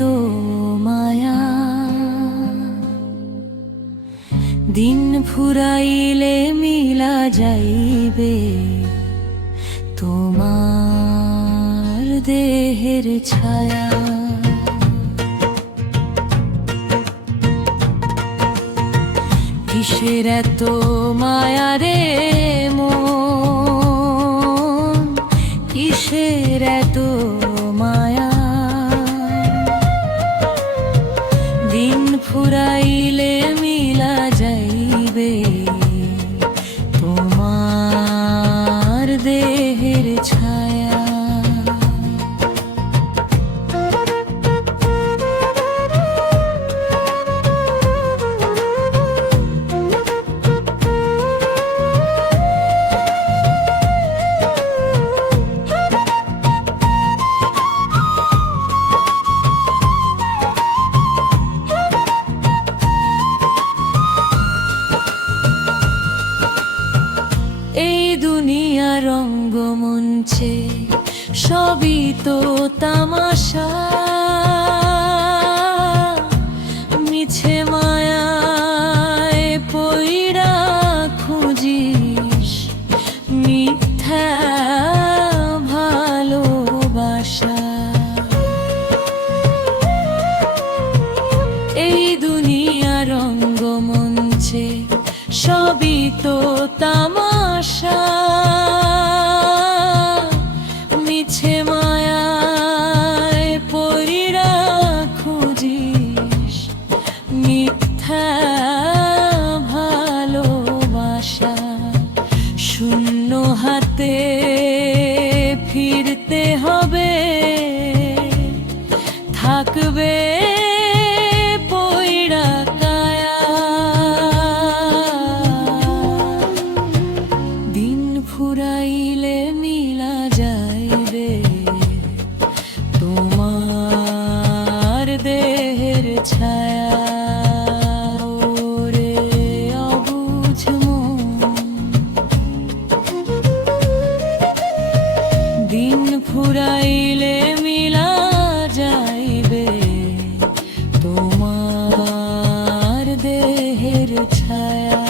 তো মায়া, দিন ফুরাইলে মিলা যাইবে তোমার দেহের ছায়া। কিসের এত মায়া রে মন, কিসের এত মায়া, দিন ফুরাইলে মিলা যাইবে তোমার দেহের ছায়া। এই দুনিয়া রঙ্গমঞ্চে সবই তো তামাশা, মিছে মায়ায় পইড়া খুঁজিস মিথ্যা ভালোবাসা। এই দুনিয়া রঙ্গমঞ্চে সবই তো তামাশা, মিছে মায়ায় পইড়া খুঁজিস মিথ্যা ভালোবাসা। শূন্য হাতে ফিরতে হবে, থাকবে পইড়া কায়া। দিন ফুরাইলে মিলা যাইবে তোমার দেহের ছায়া। ওরে অবুঝ মন, দিন ফুরাইলে মিলা যাইবে তোমার দেহের ছায়া।